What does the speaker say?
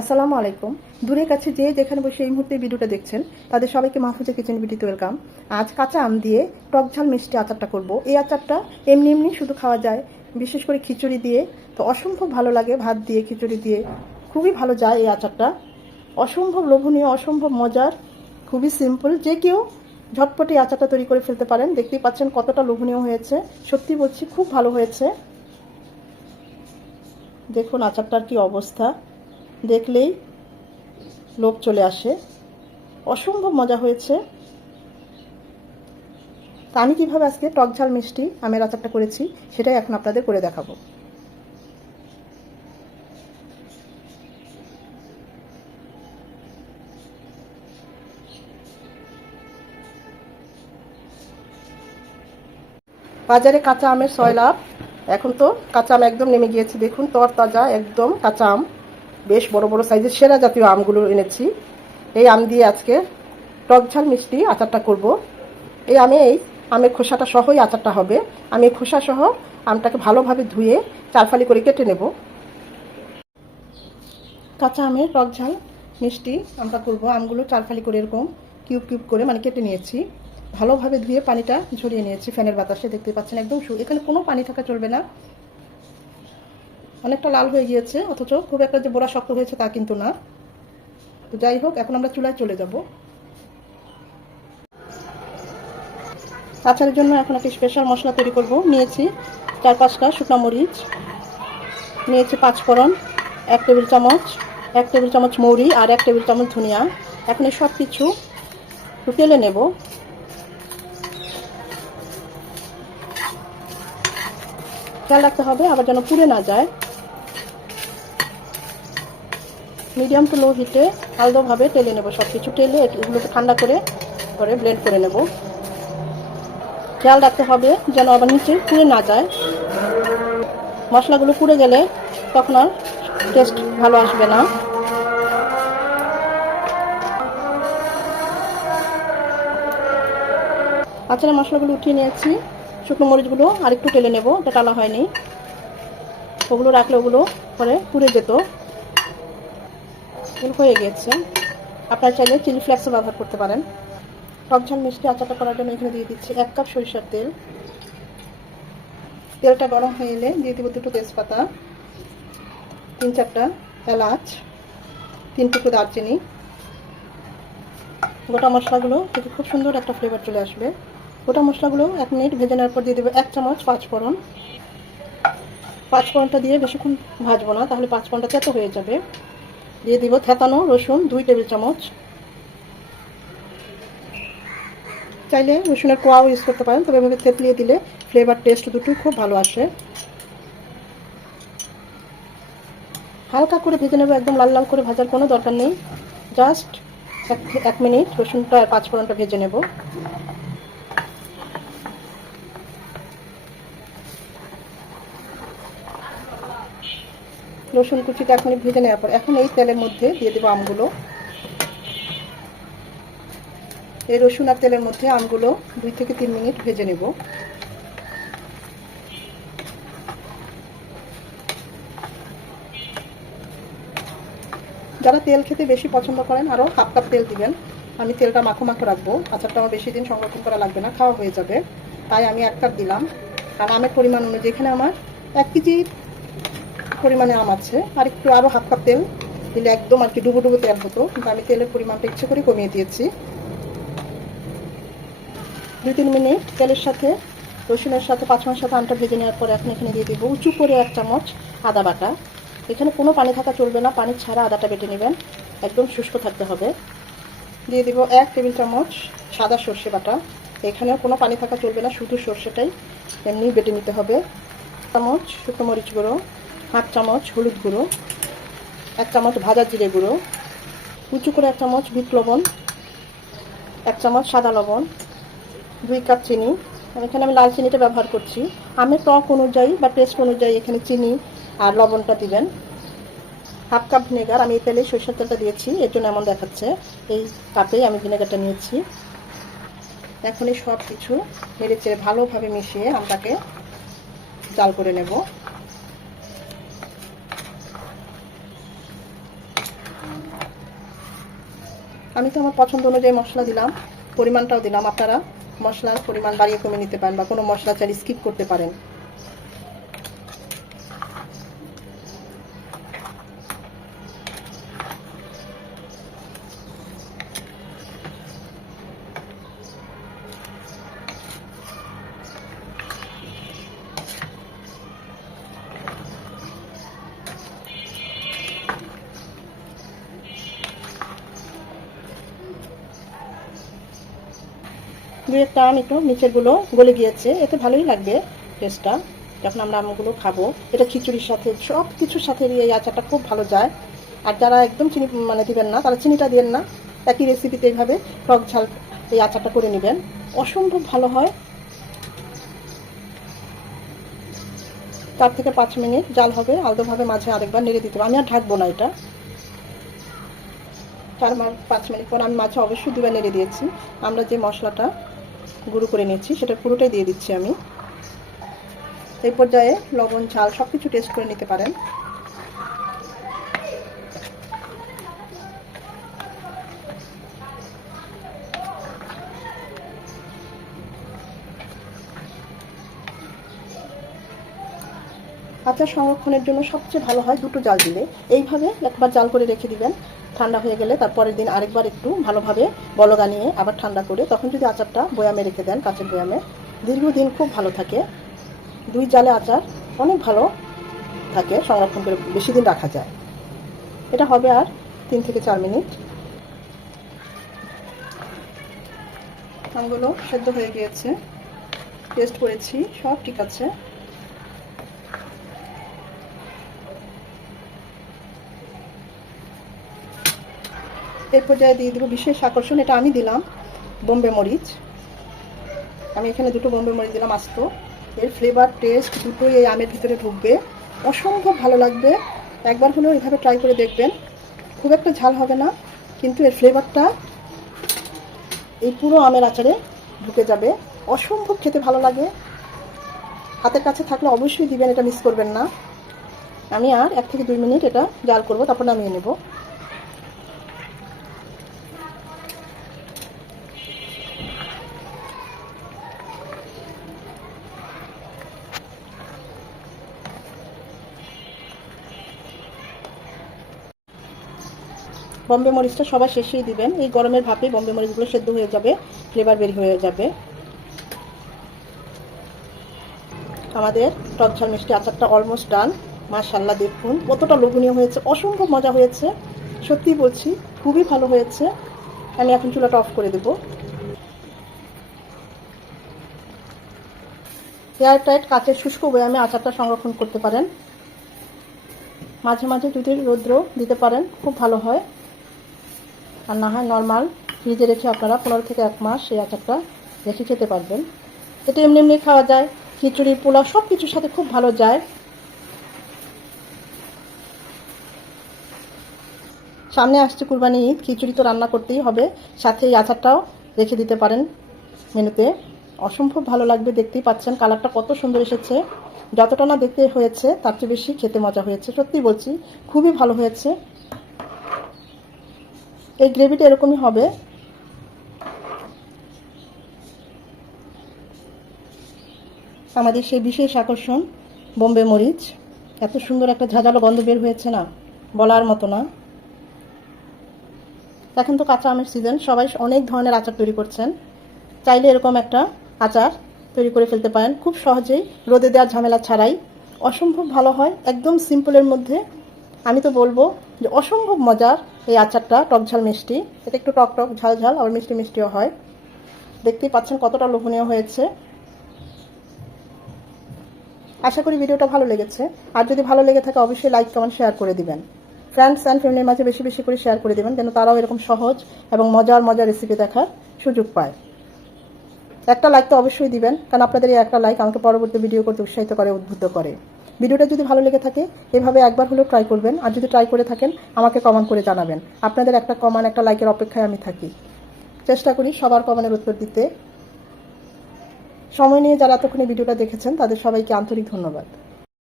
আসসালামু আলাইকুম। দূরে কাছে যে যেখানে বসে এই মুহূর্তে ভিডিওটা দেখছেন তাদের সবাইকে মাহফুজা কিচেন ভিডিওতে ওয়েলকাম। আজ কাঁচা আম দিয়ে টক ঝাল মিষ্টি আচারটা করব। এই আচারটা এমনি এমনি শুধু খাওয়া যায়, বিশেষ করে খিচুড়ি দিয়ে তো অসম্ভব ভালো লাগে। ভাত দিয়ে খিচুড়ি দিয়ে খুবই ভালো যায় এই আচারটা। অসম্ভব লোভনীয়, অসম্ভব মজার, খুবই সিম্পল, যে কেউ ঝটপটে আচারটা তৈরি করে ফেলতে পারেন। দেখতেই পাচ্ছেন কতটা লোভনীয় হয়েছে, সত্যি বলছি খুব ভালো হয়েছে। দেখুন আচারটার কি অবস্থা, দেখলেই লোভ চলে আসে। অসম্ভব মজা হয়েছে। তা আমি কীভাবে আজকে টক ঝাল মিষ্টি আমের আচারটা করেছি সেটাই এখন আপনাদের করে দেখাবো। বাজারে কাঁচা আমের সয়লাভ। এখন তো কাঁচা আম একদম নেমে গিয়েছে, দেখুন তরতাজা একদম কাঁচা আম, বেশ বড় বড় সাইজের সেরা জাতীয় আমগুলো এনেছি। এই আম দিয়ে আজকে টক ঝাল মিষ্টি আচারটা করব। এই আমের খোসাটা সহই আচারটা হবে। আমি খোসা সহ আমটাকে ভালোভাবে ধুয়ে চারফালি করে কেটে নেব। কাঁচা আমের টক ঝাল মিষ্টি আমটা করব। আমগুলো চারফালি করে এরকম কিউব কিউব করে কেটে নিয়েছি। ভালোভাবে ধুয়ে পানিটা ঝরিয়ে নিয়েছি ফ্যানের বাতাসে। দেখতে পাচ্ছেন একদম এখানে কোনো পানি থাকা চলবে না। অনেকটা লাল হয়ে গিয়েছে, অথচ খুব একটা যে বড়া শক্ত হয়েছে তা কিন্তু না। তো যাই হোক, এখন আমরা চুলায় চলে যাব। আচারের জন্য এখন একটা স্পেশাল মশলা তৈরি করব। নিয়েছি 4-5টা শুকনো মরিচ, নিয়েছি 5 ফোড়ন, 1 টেবিল চামচ মৌরি আর 1 টেবিল চামচ ধনিয়া। এখন এই সব কিছু তেলে নেব। খেয়াল রাখতে হবে আবার যেন পুড়ে না যায়। মিডিয়াম টু লো হিটে আলতোভাবে তেলে নেব। সব কিছু তেলে এগুলোকে ঠান্ডা করে পরে ব্লেন্ড করে নেব। খেয়াল রাখতে হবে যেন আবার নিচে পুড়ে না যায়। মশলাগুলো পুড়ে গেলে তখন আর টেস্ট ভালো আসবে না। আচারের মশলাগুলো উঠিয়ে নিয়েছি। শুকনো মরিচগুলো আরেকটু তেলে নেব, এটা টালা হয়নি। ওগুলো রাখলে ওগুলো পরে পুড়ে যেত। এগুলো হয়ে গিয়েছে। আপনারা চাইলে চিলি ফ্লেক্সও ব্যবহার করতে পারেন। টক ঝাল মিষ্টি আচারটা করার জন্য এখানে দিয়ে দিচ্ছি 1 কাপ সরিষার তেল। তেলটা গরম হয়ে এলে দিয়ে দেবো 2টো তেজপাতা, 3-4টা এলাচ, 3 টুকরো দারচিনি। গোটা মশলাগুলো থেকে খুব সুন্দর একটা ফ্লেভার চলে আসবে। গোটা মশলাগুলো 1 মিনিট ভেজে নেওয়ার পর দিয়ে দেবো 1 চামচ 5 ফোড়ন। 5 ফোড়নটা দিয়ে বেশিক্ষণ ভাজবো না, তাহলে 5 ফোড়নটা তেতো হয়ে যাবে। দিয়ে দিব থেতানো রসুন 2 টেবিল চামচ। চাইলে রসুনের কোয়াও ইউজ করতে পারেন, তবে এভাবে থেতলিয়ে দিলে ফ্লেভার টেস্ট দুটোই খুব ভালো আসে। হালকা করে ভেজে নেব, একদম লাল লাল করে ভাজার কোনো দরকার নেই। জাস্ট 1 মিনিট রসুনটা আর 5 ফোড়নটা ভেজে নেব। রসুন কুচিটা 1 মিনিট ভেজে নেওয়ার পর এখন এই তেলের মধ্যে দিয়ে দেবো আমগুলো। এই রসুন আর তেলের মধ্যে আমগুলো 2 থেকে 3 মিনিট ভেজে নেব। যারা তেল খেতে বেশি পছন্দ করেন আরও 1/2 কাপ তেল দিবেন। আমি তেলটা মাখো মাখো রাখবো, আচারটা আমার বেশি দিন সংরক্ষণ করা লাগবে না, খাওয়া হয়ে যাবে। তাই আমি 1 কাপ দিলাম। আর আমের পরিমাণ অনুযায়ী এখানে আমার 1 কেজি পরিমাণে আম আছে, আর একটু আরও 1/2 কাপ তেল দিলে একদম আর কি ডুবো ডুবো তেল হতো, কিন্তু আমি তেলের পরিমাণটা ইচ্ছে করে কমিয়ে দিয়েছি। 2-3 মিনিট তেলের সাথে রসুনের সাথে পাঁচফোড়নের সাথে আমটা ভেজে নেওয়ার পর এখন এখানে দিয়ে দেবো উঁচু করে 1 চামচ আদা বাটা। এখানে কোনো পানি থাকা চলবে না, পানি ছাড়া আদাটা বেটে নেবেন, একদম শুষ্ক থাকতে হবে। দিয়ে দেবো 1 টেবিল চামচ সাদা সর্ষে বাটা। এখানেও কোনো পানি থাকা চলবে না, শুধু সর্ষেটাই এমনি বেটে নিতে হবে। 1 চামচ শুকনো মরিচ গুঁড়ো, 1/2 চামচ হলুদ গুঁড়ো, 1 চামচ ভাজা জিরে গুঁড়ো, উঁচু করে 1 চামচ বিট লবণ, 1 চামচ সাদা লবণ, 2 কাপ চিনি। এখানে আমি লাল চিনিটা ব্যবহার করছি। আমের টক অনুযায়ী বা টেস্ট অনুযায়ী এখানে চিনি আর লবণটা দিবেন। 1/2 কাপ ভিনেগার, আমি এই তেলে সরষের তেলটা দিয়েছি এর জন্য এমন দেখাচ্ছে। এই কাপেই আমি ভিনেগারটা নিয়েছি। এখন এই সব কিছু নেড়ে চেড়ে ভালোভাবে মিশিয়ে আমটাকে জাল করে নেব। আমি তো আমার পছন্দ অনুযায়ী মশলা দিলাম, পরিমাণটাও দিলাম। আপনারা মশলার পরিমাণ বাড়িয়ে কমে নিতে পারেন বা কোনো মশলা চাইলে স্কিপ করতে পারেন। দুই একটা আম একটু নিচেরগুলো গলে গিয়েছে, এতে ভালোই লাগবে টেস্টটা যখন আমরা আমগুলো খাবো। এটা খিচুড়ির সাথে সব কিছুর সাথে এই আচারটা খুব ভালো যায়। আর যারা একদম চিনি দিবেন না, তারা চিনিটা দিবেন না, একই রেসিপিতে এইভাবে টক ঝাল এই আচারটা করে নেবেন, অসম্ভব ভালো হয়। 4 থেকে 5 মিনিট জাল হবে, আলতোভাবে মাঝে আরেকবার নেড়ে দিতে হবে। আমি আর ঢাকবো না এটা। 4-5 মিনিট পর আমি মাঝে অবশ্যই দুবার নেড়ে দিয়েছি। আমরা যে মশলাটা গুঁড়ো করে নিয়েছি সেটা পুরোটাই দিয়ে দিচ্ছি আমি। এই পর্যায়ে লবণ ঝাল সব কিছু টেস্ট করে নিতে পারেন। আচার সংরক্ষণের জন্য সবচেয়ে ভালো হয় দুটো জাল দিলে। এইভাবে একবার জাল করে রেখে দিবেন, ঠান্ডা হয়ে গেলে তারপরের দিন আরেকবার একটু ভালোভাবে বলগা নিয়ে আবার ঠান্ডা করে তখন যদি আচারটা বয়ামে রেখে দেন, কাঁচের বয়ামে, দীর্ঘদিন খুব ভালো থাকে। 2 জালে আচার অনেক ভালো থাকে, সংরক্ষণ করে বেশি দিন রাখা যায়। এটা হবে আর 3 থেকে 4 মিনিট। আমগুলো সেদ্ধ হয়ে গিয়েছে, টেস্ট করেছি, সব ঠিক আছে। এই পর্যায়ে দিয়ে দেবো বিশেষ আকর্ষণ, এটা আমি দিলাম বোম্বে মরিচ। আমি এখানে 2টো বোম্বে মরিচ দিলাম আস্ত। এর ফ্লেভার টেস্ট দুটোই এই আমের ভিতরে ঢুকবে, অসম্ভব ভালো লাগবে। একবার হলেও এইভাবে ট্রাই করে দেখবেন। খুব একটা ঝাল হবে না, কিন্তু এর ফ্লেভারটা এই পুরো আমের আচারে ঢুকে যাবে, অসম্ভব খেতে ভালো লাগে। হাতের কাছে থাকলে অবশ্যই দিবেন, এটা মিস করবেন না। আমি আর 1 থেকে 2 মিনিট এটা জাল করব, তারপর নামিয়ে নেব। বম্বে মরিচটা সবার শেষেই দিবেন, এই গরমের ভাপে বম্বে মরিচগুলো সেদ্ধ হয়ে যাবে, ফ্লেভার বের হয়ে যাবে। আমাদের টক ঝাল মিষ্টি আচারটা অলমোস্ট ডান। মাশাআল্লাহ, দেখুন কতটা লোভনীয় হয়েছে, অসম্ভব মজা হয়েছে, সত্যি বলছি খুবই ভালো হয়েছে। আমি এখন চুলাটা অফ করে দেব। এয়ার টাইট কাচের শুষ্ক বয়ামে আচারটা সংরক্ষণ করতে পারেন। মাঝে মাঝে যদি রৌদ্র দিতে পারেন খুব ভালো হয়, আর না হয় নর্মাল ফ্রিজে রেখে আপনারা 15 থেকে 1 মাস এই আচারটা রেখে খেতে পারবেন। এটা এমনি এমনি খাওয়া যায়, খিচুড়ি পোলাও সব কিছুর সাথে খুব ভালো যায়। সামনে আসছে কুরবানি ঈদ, খিচুড়ি তো রান্না করতেই হবে, সাথে এই আচারটাও রেখে দিতে পারেন মেনুতে, অসম্ভব ভালো লাগবে। দেখতেই পাচ্ছেন কালারটা কত সুন্দর এসেছে, যতটা না দেখতে হয়েছে তার চেয়ে বেশি খেতে মজা হয়েছে, সত্যি বলছি খুবই ভালো হয়েছে। এই গ্রেভিটা এরকমই হবে। আমাদের সেই বিশেষ আকর্ষণ বোম্বে মরিচ, এত সুন্দর একটা ঝাঁঝালো গন্ধ বের হয়েছে না, বলার মতো না। এখন তো কাঁচা আমের সিজন, সবাই অনেক ধরনের আচার তৈরি করছেন, চাইলে এরকম একটা আচার তৈরি করে ফেলতে পারেন খুব সহজেই, রোদে দেওয়ার ঝামেলা ছাড়াই। অসম্ভব ভালো হয়, একদম সিম্পলের মধ্যে। আমি তো বলবো যে অসম্ভব মজার এই আচারটা, টক ঝাল মিষ্টি। এটা একটু টক টক ঝাল ঝাল আর মিষ্টি মিষ্টিও হয়। দেখতেই পাচ্ছেন কতটা লোভনীয় হয়েছে। আশা করি ভিডিওটা ভালো লেগেছে, আর যদি ভালো লেগে থাকে অবশ্যই লাইক কমেন্ট শেয়ার করে দিবেন। ফ্রেন্ডস অ্যান্ড ফ্যামিলির মাঝে বেশি বেশি করে শেয়ার করে দেবেন, যেন তারাও এরকম সহজ এবং মজার মজার রেসিপি দেখার সুযোগ পায়। একটা লাইক তো অবশ্যই দিবেন, কারণ আপনাদের এই একটা লাইক আমাকে পরবর্তী ভিডিও করতে উৎসাহিত করে, উদ্বুদ্ধ করে। ভিডিওটা যদি ভালো লেগে থাকে এভাবে একবার হলেও ট্রাই করবেন, আর যদি ট্রাই করে থাকেন আমাকে কমেন্ট করে জানাবেন। আপনাদের একটা কমেন্ট, একটা লাইকের অপেক্ষায় আমি থাকি। চেষ্টা করি সবার কমেন্টের উত্তর দিতে। সময় নিয়ে যারা এতক্ষণে ভিডিওটা দেখেছেন তাদের সবাইকে আন্তরিক ধন্যবাদ।